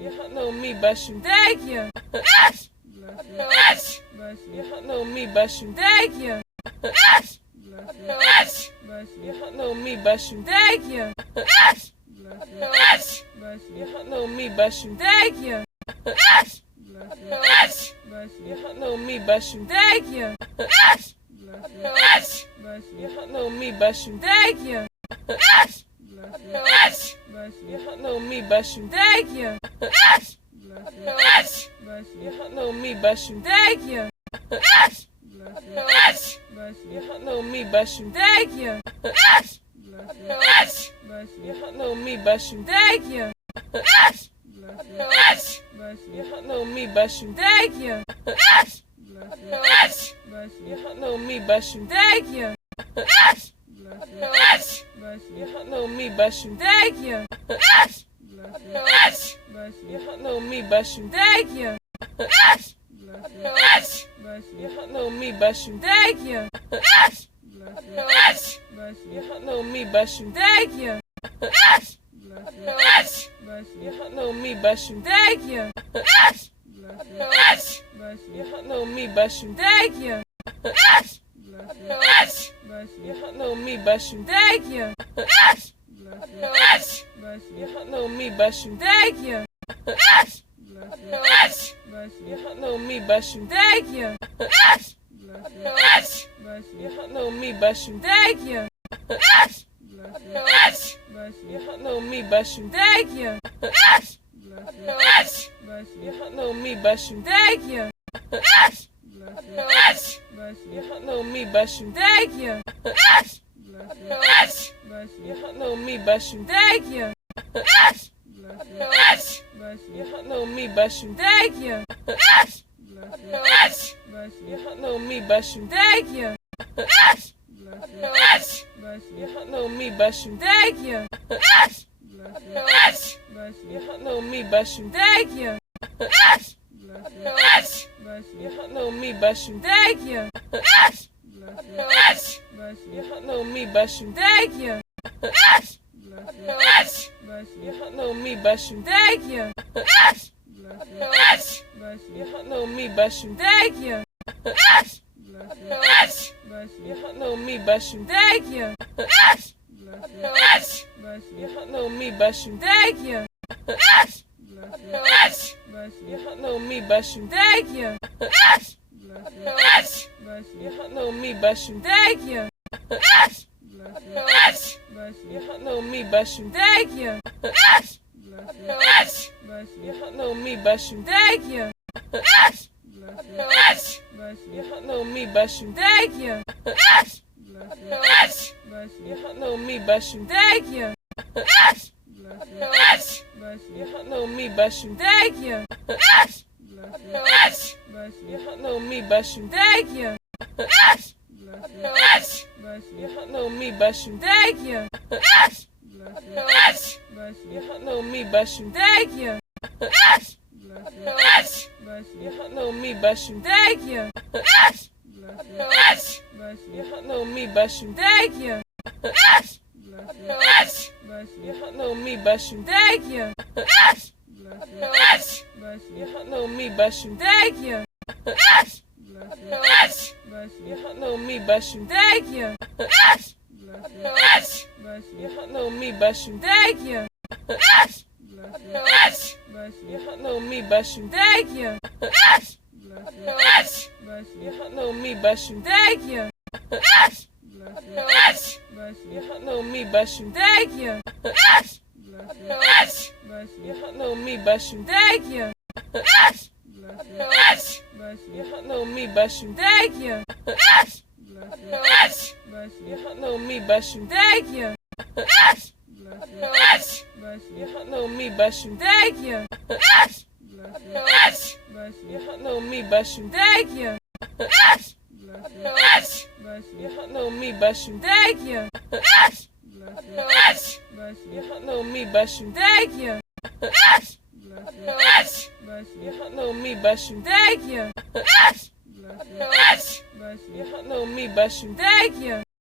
You know me, bless you. Thank you. Bless you. Bless you. You know me, bless you. Thank you. Bless you. Bless you. You know me, bless you. Thank you. Bless you. Bless you. You know me, bless you. Thank you. Bless you. Bless you. You know me, bless you. Thank you. Bless you. Bless you. You know me, bless you. Thank you. Bless you. Bless you. You know me, bless you. Thank you. Bless you. Bless you. You know me, bless you. Thank you. Bless you. Bless you. You know me, bless you. Thank you. Bless you. Bless you. You know me, bless you. Thank you. Bless you. Bless you. You know me, bless you. Thank you. Bless you. Bless you. You know me, bless you. Thank you. Bless you. Bless you. You know me, bless you. Thank you. Bless you. Bless you. You know me, bless you. Thank you. Bless you. Bless you. You know me, bless you. Thank you. Bless you. Bless you. You know me, bless you. Thank you. Bless you. Bless you. You know me, bless you. Thank you. Bless you. Bless you. You know me, bless you. Thank you. Bless you. Bless you. You know me, bless you. Thank you. Bless you. Bless you. You know me, bless you. Thank you. Bless you. Bless you. You know me, bless you. Thank you. Bless you. Bless you. You know me, bless you. Thank you. Bless you. Bless you. You know me, bless you. Thank you. Bless you. Bless you. You know me, bless you. Thank you. Bless you. Bless you. You know me, bless you. Thank you. Bless you. Bless you. You know me, bless you. Thank you. Bless you. Bless you. You know me, bless you. Thank you. Bless you. Bless you. You know me, bless you. Thank you. Bless you. Bless you. You know me, bless you. Thank you. Bless you. Bless you. You know me, bless you. Thank you. Bless you. Bless you. You know me, bless you. Thank you. Bless you. Bless you. You know me, bless you. Thank you. Bless you. Bless you. You know me, bless you. Thank you. Bless you. Bless you. You know me, bless you. Thank you. Bless you. Bless you. You know me, bless you. Thank you. Bless you. Bless you. You know me, bless you. Thank you. Bless you. Bless you. You know me, bless you. Thank you. Bless you. Bless you. You know me, bless you. Thank you. Bless you. Bless you. You know me, bless you. Thank you. Bless you. Bless you. You know me, bless you. Thank you. Bless you. Bless you. You know me, bless you. Thank you. Bless you. Bless you. You know me, bless you. Thank you. Bless you. Bless you. You know me, bless you. Thank you. Bless you. Bless you. You know me, bless you. Thank you. Bless you. Bless you. You know me, bless you. Thank you. Bless you. Bless you. You know me, bless you. Thank you. Bless you. Bless you. You know me, bless you. Thank you. Bless you. Bless you. You know me, bless you. Thank you. Bless you. Bless you. You know me, bless you. Thank you. Bless you. Bless you. You know me, bless you. Thank you. Bless you. Bless you. You know me, bless you. Thank you. Bless you. Bless you. You know me, bless you. Thank you. Bless you. Bless you. You know me, bless you. Thank you. Bless you. Bless you. You know me, bless you. Thank you. Bless you. Bless you. You know me, bless you. Thank you. Bless you. Bless you. You know me, bless you. Thank you. Bless you. Bless you. You know me, bless you. Thank you. Bless you. Bless you. You know me, bless you. Thank you. Bless you. Bless you. You know me, bless you. Thank you. Bless you. Bless you. You know me, bless you. Thank you. Bless you. Bless you. You know me, bless you. Thank you. Bless you. Bless you. You know me, bless you. Thank you. Bless you. Bless you. You know me, bless you. Thank you. Bless you. Bless you. You know me, bless you. Thank you.